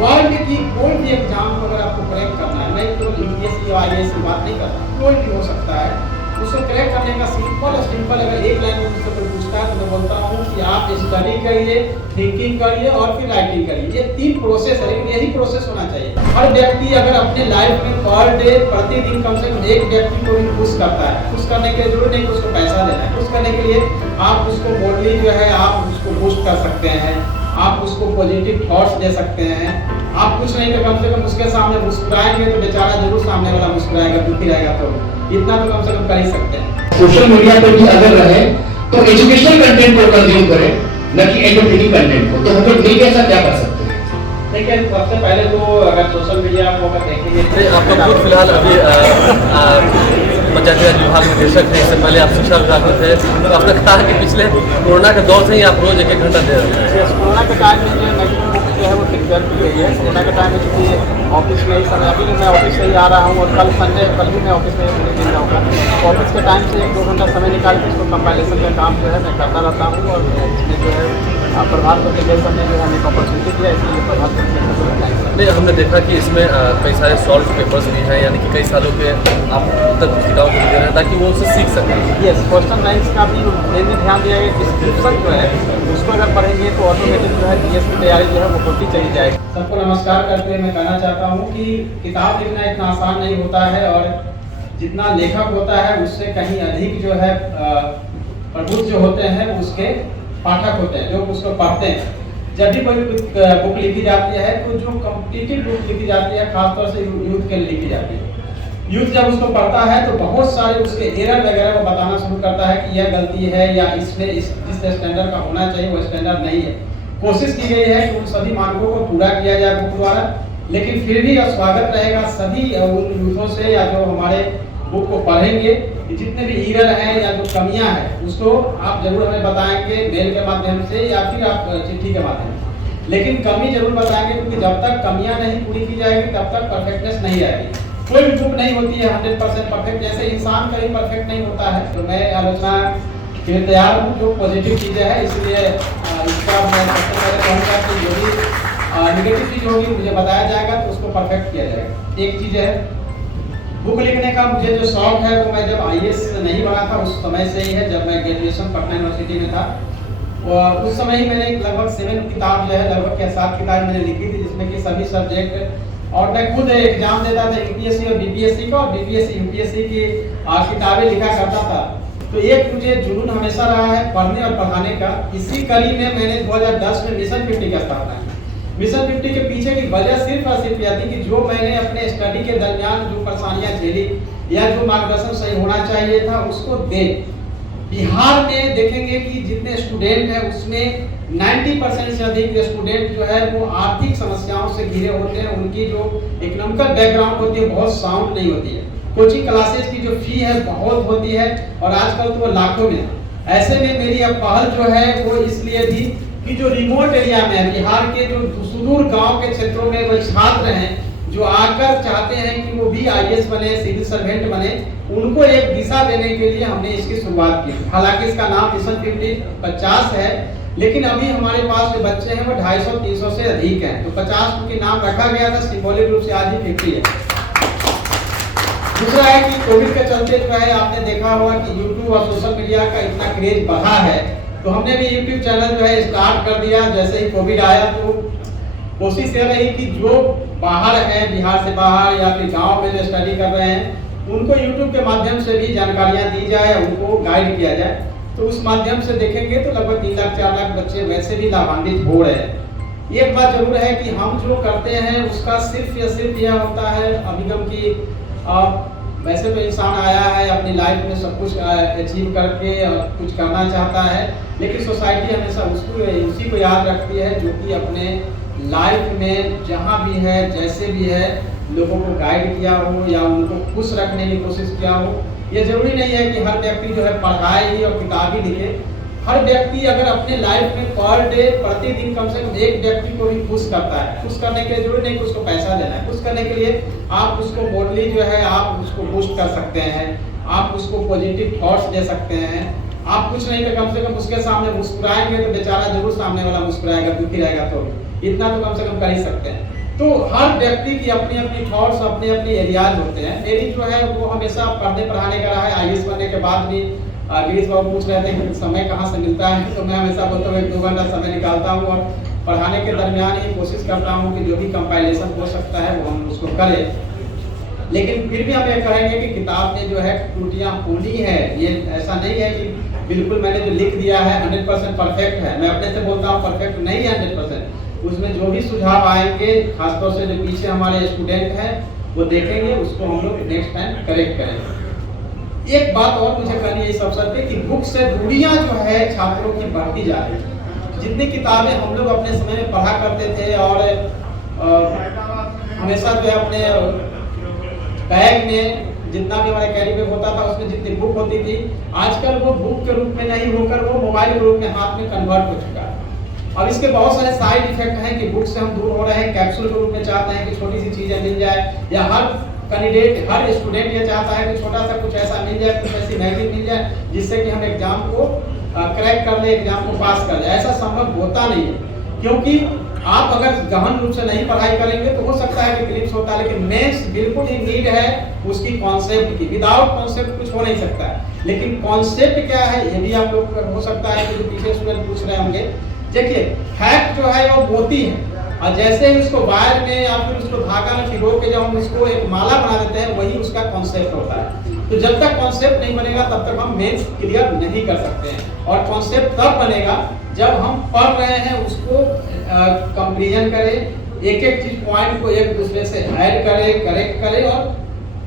World की कोई भी एग्जाम को अगर आपको क्रैक करना है, मैं केवल यूपीएससी और आईएएस की बात नहीं करता, कोई भी हो सकता है, उसको क्रैक करने का सिंपल अगर एक लाइन में मुझसे कोई पूछता है तो मैं बोलता हूँ कि आप स्टडी करिए, थिंकिंग करिए और फिर राइटिंग करिए। ये 3 प्रोसेस है, लेकिन यही प्रोसेस होना चाहिए। हर व्यक्ति अगर अपने लाइफ में पर डे प्रतिदिन कम से कम एक व्यक्ति को भी खुश करता है। खुश करने के लिए जरूरी नहीं कि उसको पैसा देना है, खुश करने के लिए आप उसको बोल्डली जो है आप उसको बूस्ट कर सकते हैं, आप उसको पॉजिटिव थॉट्स दे सकते हैं। आप कुछ नहीं तो कम से कम उसके सामने मुस्कुराएंगे तो बेचारा जरूर सामने वाला मुस्कुराएगा, दुखी रहेगा, तो इतना तो कम से कम कर ही सकते हैं। सोशल मीडिया पे भी अगर रहे तो एजुकेशनल कंटेंट को कंज्यूम करें, न कि एंटरटेनिंग कंटेंट को। तो हम लोग मिलकर ऐसा क्या कर सकते हैं? देखिए, सबसे पहले तो अगर सोशल मीडिया को अगर देखेंगे, आपका खुद फिलहाल अभी पंचायती राज विभाग में निदेशक है, इससे पहले आप शिक्षा विभाग में थे, तो आपने कहा कि पिछले कोरोना के दौर से ही आप रोज 1-1 घंटा दे रहे हैं। कोरोना के टाइम में जो मैक्सिमम जो है वो सिक्योर की गई है। कोरोना के टाइम में क्योंकि ऑफिस में ही समय, अभी मैं ऑफिस से ही आ रहा हूँ और कल संडे, कल भी मैं ऑफिस में पूरे दिन रहूँगा। ऑफिस के टाइम से 1-2 घंटा समय निकाल के इसको कंपाइलेशन का काम जो है मैं करता रहता हूँ और इसमें जो है प्रधानमंत्री के समय जो है हमें अपॉर्चुनिटी दिया, इसलिए प्रधानमंत्री। नहीं, हमने देखा कि इसमें कई सारे सॉल्व पेपर्स भी हैं, यानी कि कई सालों के आप उत्तर पुस्तिकाओं को दे रहे हैं ताकि वो उससे सीख सकें। यस, क्वेश्चन बैंक्स का भी मैंने ध्यान दिया है। डिस्क्रिप्शन जो है उसको अगर पढ़ेंगे तो ऑटोमेटिक जो है जीएस की तैयारी जो है वो होती चली जाएगी। सबको नमस्कार करते हुए मैं कहना चाहता हूँ कि किताब लिखना इतना आसान नहीं होता है और जितना लेखक होता है उससे कहीं अधिक जो है प्रबुद्ध जो होते हैं उसके पाठक होते हैं, जो उसको पढ़ते हैं। जब भी कोई बुक लिखी जाती है तो जो कॉम्पिटिटिव बुक लिखी जाती है, खासतौर से यूथ के लिए लिखी जाती है, यूथ जब उसको पढ़ता है तो बहुत सारे उसके एरर वगैरह को बताना शुरू करता है कि यह गलती है या इसमें जिस स्टैंडर्ड का होना चाहिए वो स्टैंडर्ड नहीं है। कोशिश की गई है कि उन सभी मानकों को पूरा किया जाए बुक द्वारा, लेकिन फिर भी स्वागत रहेगा सभी उन यूथों से या जो हमारे बुक को पढ़ेंगे कि जितने भी एरर हैं या जो कमियां हैं उसको आप जरूर हमें बताएंगे मेल के माध्यम से या फिर आप चिट्ठी के माध्यम से, लेकिन कमी जरूर बताएंगे क्योंकि जब तक कमियां नहीं पूरी की जाएगी तब तक परफेक्टनेस नहीं आएगी। कोई भी बुक नहीं होती है 100% परफेक्ट, जैसे इंसान कभी परफेक्ट नहीं होता है। तो मैं आलोचना के लिए तैयार हूँ जो पॉजिटिव चीज़ें हैं, इसलिए इसका मैं सबसे पहले कहूँगा कि जो भी निगेटिव चीज़ होगी मुझे बताया जाएगा तो उसको परफेक्ट किया जाएगा। एक चीज़ है, बुक लिखने का मुझे जो शौक है वो मैं जब आईएएस नहीं बना था उस समय से ही है। जब मैं ग्रेजुएशन पटना यूनिवर्सिटी में था और उस समय ही मैंने लगभग 7 किताब जो है, लगभग 7 किताब मैंने लिखी थी, जिसमें कि सभी सब्जेक्ट, और मैं खुद एग्जाम देता था यूपीएससी और बीपीएससी का, और बीपीएससी यूपीएससी की किताबें लिखा करता था। तो एक मुझे जुनून हमेशा रहा है पढ़ने और पढ़ाने का। इसी कड़ी में मैंने 2010 में मिशन 50 का स्थापना की। मिशन 50 के पीछे की वजह सिर्फ और सिर्फ यह थी कि जो मैंने अपने स्टडी के दरमियान जो परेशानियां झेली या जो मार्गदर्शन सही होना चाहिए था उसको दे। बिहार में देखेंगे कि जितने स्टूडेंट हैं उसमें 90% से अधिक स्टूडेंट जो है वो आर्थिक समस्याओं से घिरे होते हैं। उनकी जो इकोनॉमिकल बैकग्राउंड होती है बहुत साउंड नहीं होती है। कोचिंग क्लासेस की जो फी है बहुत होती है और आजकल तो वो लाखों में। ऐसे में मेरी अब पहल जो है वो इसलिए थी कि जो रिमोट एरिया में है, बिहार के जो सुदूर गांव के क्षेत्रों में वो छात्र हैं जो आकर चाहते हैं कि वो भी आईएएस बने, सिविल सर्वेंट बने, उनको एक दिशा देने के लिए हमने इसकी शुरुआत की। हालांकि इसका नाम मिशन 50 है, लेकिन अभी हमारे पास जो बच्चे हैं वो 250-300 से अधिक हैं। तो 50 क्योंकि नाम रखा गया था, सिंबॉलिक रूप से आज ही 50 है। दूसरा है कि कोविड के चलते जो है आपने देखा होगा कि यूट्यूब और सोशल मीडिया का इतना क्रेज बढ़ा है, तो हमने भी यूट्यूब चैनल जो है स्टार्ट कर दिया। जैसे ही कोविड आया तो कोशिश ये रही कि जो बाहर है, बिहार से बाहर या फिर गांव में जो स्टडी कर रहे हैं, उनको यूट्यूब के माध्यम से भी जानकारियां दी जाए, उनको गाइड किया जाए। तो उस माध्यम से देखेंगे तो लगभग 3 लाख 4 लाख बच्चे वैसे भी लाभान्वित हो रहे हैं। एक बात जरूर है कि हम जो करते हैं उसका सिर्फ या सिर्फ यह होता है अभिगम की वैसे तो इंसान आया है अपनी लाइफ में सब कुछ अचीव करके कुछ करना चाहता है, लेकिन सोसाइटी हमेशा उसी को याद रखती है जो कि अपने लाइफ में जहाँ भी है, जैसे भी है, लोगों को गाइड किया हो या उनको खुश रखने की कोशिश किया हो। ये जरूरी नहीं है कि हर व्यक्ति जो है पढ़ाए ही और किताब ही लिखे। हर व्यक्ति अगर अपने लाइफ में पर डे प्रतिदिन कम से कम एक व्यक्ति को भी खुश करता है, खुश करने के लिए जरूरी नहीं कि उसको पैसा देना है, खुश करने के लिए आप उसको बोल्डली जो है आप उसको बूस्ट कर सकते हैं, आप उसको पॉजिटिव थॉट्स दे सकते हैं। आप कुछ नहीं तो कम से कम उसके सामने मुस्कुराएंगे तो बेचारा जरूर सामने वाला मुस्कुराएगा, दुखी रहेगा, तो इतना तो कम से कम कर ही सकते हैं। तो हर व्यक्ति की अपनी अपनी थॉट्स, अपने अपने एरियाज होते हैं। मेरी जो है वो हमेशा पढ़ने पढ़ाने का रहा है। आईएएस बनने के बाद भी गिरीश बाबू पूछ रहे थे कि समय कहाँ से मिलता है, तो मैं हमेशा बोलता हूँ 1-2 घंटा समय निकालता हूँ और पढ़ाने के दरमियान ही कोशिश करता हूँ कि जो भी कंपाइलेशन हो सकता है वो हम उसको करें। लेकिन फिर भी हम ये कहेंगे कि किताब में जो है त्रुटियाँ होनी है। ये ऐसा नहीं है कि बिल्कुल मैंने जो लिख दिया है 100% परफेक्ट है। मैं अपने से बोलता हूँ परफेक्ट नहीं है 100%। उसमें जो भी सुझाव आएंगे, खासतौर से जो पीछे हमारे स्टूडेंट हैं वो देखेंगे, उसको हम लोग नेक्स्ट टाइम करेक्ट करेंगे। एक बात और मुझे करनी है इस अवसर पे कि बुक से दूरियां जो है छात्रों की बढ़ती जा रही है। जितनी किताबें हम लोग अपने समय में पढ़ा करते थे और हमेशा जो है अपने बैग में जितना भी हमारे कैरी बैग होता था उसमें जितनी बुक होती थी, आजकल वो बुक के रूप में नहीं होकर वो मोबाइल के रूप में हाथ में कन्वर्ट हो चुका है। अब इसके बहुत सारे साइड इफेक्ट हैं कि बुक से हम दूर हो रहे हैं, कैप्सूल के रूप में चाहते हैं कि छोटी सी चीजें मिल जाए, या हर कैंडिडेट, हर स्टूडेंट ये चाहता है कि छोटा सा कुछ ऐसा मिल जाए, कुछ ऐसी मैगजीन मिल जाए जिससे कि हम एग्जाम को क्रैक कर ले, एग्जाम को पास कर जाए। ऐसा संभव होता नहीं है, क्योंकि आप अगर गहन रूप से नहीं पढ़ाई करेंगे तो हो सकता है कि क्लिप्स होता है, लेकिन मेंस बिल्कुल ही नीड है उसकी कॉन्सेप्ट की। विदाउट कॉन्सेप्ट कुछ हो नहीं सकता है। लेकिन कॉन्सेप्ट क्या है ये भी आप लोग हो सकता है कि जो पीछे स्टूडेंट पूछ रहे होंगे। देखिए फैक्ट जो है वो मोती है, और जैसे ही उसको वायर में या फिर उसको धागा में भिगो के जब हम उसको एक माला बना देते हैं, वही उसका कॉन्सेप्ट होता है। तो जब तक कॉन्सेप्ट नहीं बनेगा तब तक हम मेंस क्लियर नहीं कर सकते हैं। और कॉन्सेप्ट तब बनेगा जब हम पढ़ रहे हैं उसको कंपेरिजन करें, एक एक चीज पॉइंट को एक दूसरे से ऐड करें, करेक्ट करें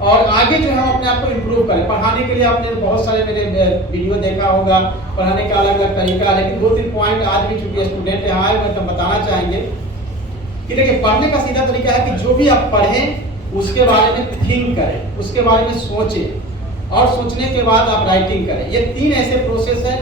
और आगे जो है हम अपने आप को इम्प्रूव करें। पढ़ाने के लिए आपने बहुत सारे मेरे वीडियो देखा होगा, पढ़ाने का अलग अलग तरीका, लेकिन 2-3 पॉइंट आज भी चूंकि स्टूडेंट यहाँ आए हुए तो बताना चाहेंगे कि देखिए पढ़ने का सीधा तरीका है कि जो भी आप पढ़ें उसके बारे में थिंक करें, उसके बारे में सोचें और सोचने के बाद आप राइटिंग करें। ये 3 ऐसे प्रोसेस है।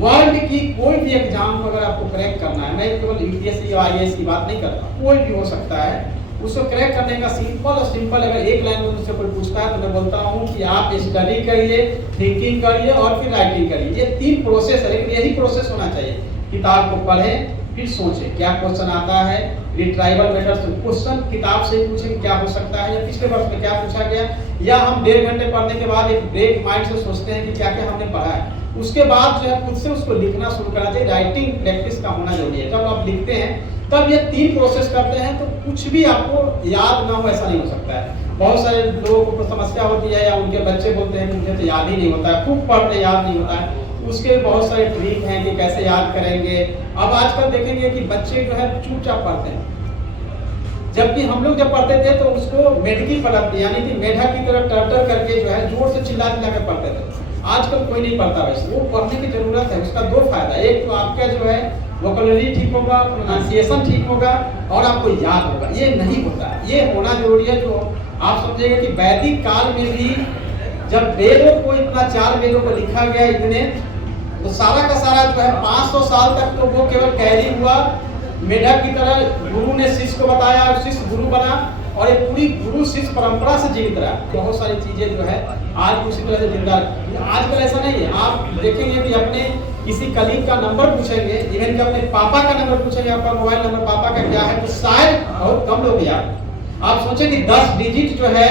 वर्ल्ड की कोई भी एग्जाम को अगर आपको क्रैक करना है, मैं केवल यूपीएससी या आईएएस की बात नहीं करता, कोई भी हो सकता है, उसको क्रैक करने का सिंपल अगर एक लाइन में मुझसे कोई पूछता है तो मैं बोलता हूँ कि आप स्टडी करिए, थिंकिंग करिए और फिर राइटिंग करिए। ये 3 प्रोसेस है, लेकिन यही प्रोसेस होना चाहिए। किताब को पढ़ें, फिर सोचें क्या क्वेश्चन आता है, रिट्राइवल मेथड से क्वेश्चन किताब से पूछें क्या हो सकता है, या पिछले वर्ष में क्या पूछा गया, या हम 1.5 घंटे पढ़ने के बाद एक ब्रेक माइंड से सोचते हैं कि क्या क्या हमने पढ़ा है। उसके बाद जो है खुद से उसको लिखना शुरू करना चाहिए। राइटिंग प्रैक्टिस का होना जरूरी है। जब आप लिखते हैं तब ये 3 प्रोसेस करते हैं तो कुछ भी आपको याद ना हो ऐसा नहीं हो सकता है। बहुत सारे लोगों को समस्या होती है या उनके बच्चे बोलते हैं कि मुझे तो याद ही नहीं होता है, खूब पढ़ते याद नहीं होता है। उसके बहुत सारे ट्रिक हैं कि कैसे याद करेंगे। अब आजकल देखेंगे कि बच्चे जो है चुपचाप पढ़ते हैं, जबकि हम लोग जब पढ़ते थे तो उसको मेढकी पढ़ते यानी कि मेढक की तरह टर करके जो है जोर से चिल्ला चिल्ला के पढ़ते थे। आजकल कोई नहीं पढ़ता वैसे। वो पढ़ने की जरूरत है। उसका 2 फायदा, एक तो आपका जो है वोकैबुलरी ठीक होगा, प्रोनाउंसिएशन ठीक होगा और आपको याद होगा। ये नहीं होता, ये होना जरूरी है। जो आप समझेंगे कि वैदिक काल में भी जब वेदों को इतना 4 वेदों को लिखा गया इतने, तो सारा का सारा जो है 500 साल तक तो वो केवल कैरी हुआ, मेढक की तरह गुरु ने शिष्य को बताया और शिष्य गुरु बना, और ये पूरी गुरु शिष्य परंपरा से जीवित रहा। बहुत सारी चीजें जो है आज उसी तरह से जिंदा। आजकल ऐसा नहीं है। आप देखेंगे कि अपने किसी कलीग का नंबर पूछेंगे, इवन कि अपने पापा का नंबर पूछेंगे, आपका मोबाइल नंबर पापा का क्या है, तो शायद बहुत कम लोग याद। आप सोचें कि 10 डिजिट जो है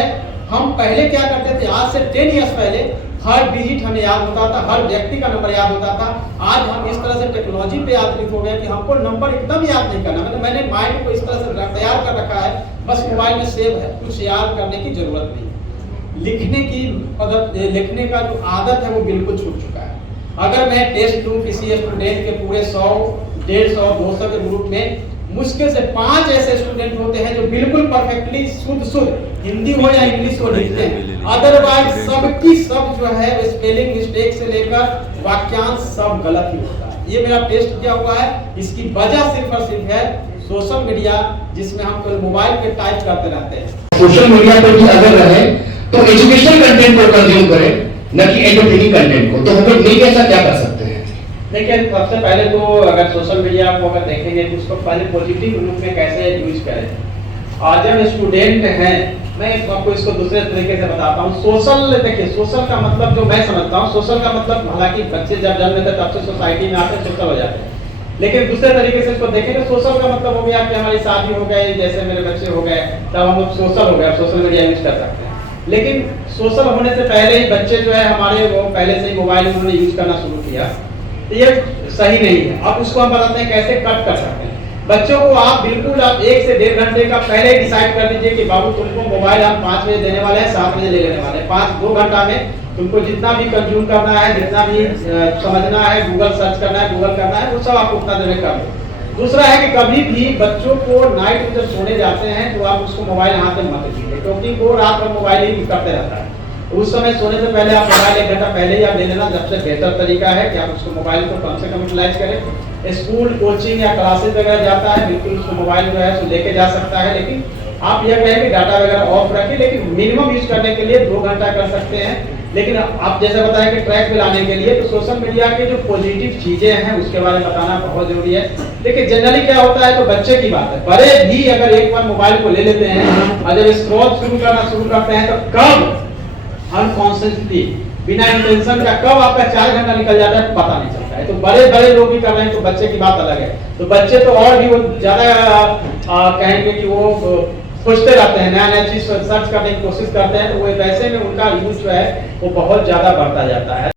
हम पहले क्या करते थे, आज से 10 इयर्स पहले हर डिजिट हमें याद होता था, हर व्यक्ति का नंबर याद होता था। आज हम इस तरह से टेक्नोलॉजी पे आधारित हो गए कि हमको नंबर एकदम याद नहीं करना। मतलब मैंने माइंड को इस तरह से तैयार कर रखा है, बस मोबाइल में सेव है, कुछ याद करने की जरूरत नहीं। लिखने का जो आदत है वो बिल्कुल छूट चुका है। अगर मैं टेस्ट लूँ किसी स्टूडेंट के पूरे 100, 150, 200 के ग्रुप में, मुश्किल से 5 ऐसे स्टूडेंट होते हैं जो बिल्कुल परफेक्टली शुद्ध हिंदी हो या इंग्लिश हो लिखते हैं। अदरवाइज सबकी सब जो है स्पेलिंग मिस्टेक से लेकर वाक्यांश सब गलत ही होता है। ये मेरा टेस्ट किया हुआ है। इसकी वजह सिर्फ और सिर्फ है सोशल मीडिया, जिसमें हम केवल मोबाइल पे टाइप करते रहते हैं। सोशल मीडिया पर भी अगर रहे तो एजुकेशनल कंटेंट को कंज्यूम करें, न कि एंटरटेनिंग कंटेंट को। तो हम लोग नहीं ऐसा क्या कर सकते हैं? देखिए सबसे पहले तो अगर सोशल मीडिया को अगर देखेंगे तो उसको पहले पॉजिटिव रूप में कैसे यूज करें। और जब स्टूडेंट हैं, मैं आपको इसको दूसरे तरीके से बताता हूँ। देखिए सोशल का मतलब जो मैं समझता हूँ, सोशल का मतलब हालांकि बच्चे जब जन्म लेते तब से सोसाइटी में आते सोशल हो जाते हैं। लेकिन दूसरे तरीके से इसको देखें तो सोशल का मतलब हो गया कि हमारी शादी हो गई, जैसे मेरे बच्चे हो गए, तब हम लोग सोशल हो गया, सोशल मीडिया यूज कर सकते हैं। लेकिन सोशल होने से पहले ही बच्चे जो है हमारे वो पहले से ही मोबाइल उन्होंने यूज करना शुरू किया, तो ये सही नहीं है। अब उसको हम बताते हैं कैसे कट कर सकते हैं। बच्चों को आप बिल्कुल आप 1 से 1.5 घंटे का पहले ही डिसाइड कर दीजिए कि बाबू तुमको मोबाइल हम 5 बजे देने वाले हैं, 7 बजे ले लेने वाले हैं। 2 घंटा में तुमको जितना भी कंज्यूम करना है, जितना भी समझना है, गूगल सर्च करना है, गूगल करना है, वो सब आपको उतना देर में कर दो। दूसरा है कि कभी भी बच्चों को नाइट में जब सोने जाते हैं तो आप उसको मोबाइल हाथ में मत दीजिए, क्योंकि वो रात भर मोबाइल ही करते रहता है। उस समय सोने से पहले आप मोबाइल 1 घंटा पहले ही आप ले लेना सबसे बेहतर तरीका है कि आप उसको मोबाइल को कम से कम यूटिलाइज करें। स्कूल, कोचिंग या क्लासेस वगैरह जाता है, बिल्कुल उसको मोबाइल जो है सो लेके जा सकता है, लेकिन आप यह कहें कि डाटा वगैरह ऑफ रखें, लेकिन मिनिमम यूज करने के लिए 2 घंटा कर सकते हैं। लेकिन आप जैसे बताया कि ट्रैक पे लाने के लिए तो सोशल मीडिया के जो पॉजिटिव चीजें हैं उसके बारे में बताना बहुत जरूरी है। देखिए जनरली क्या होता है, तो बच्चे की बात है, बड़े भी अगर एक बार मोबाइल को ले लेते हैं और जब स्क्रॉल शुरू करते हैं तो कब अनकॉन्शियसली बिना इंटेंशन का कब आपका 4 घंटा निकल जाता है पता नहीं चलता है। तो बड़े लोग भी कर रहे हैं, तो बच्चे की बात अलग है। तो बच्चे तो और भी वो ज्यादा कहेंगे कि वो खोजते रहते हैं, नया चीज सर्च करने की कोशिश करते हैं, तो वो वैसे में उनका यूज जो है वो बहुत ज्यादा बढ़ता जाता है।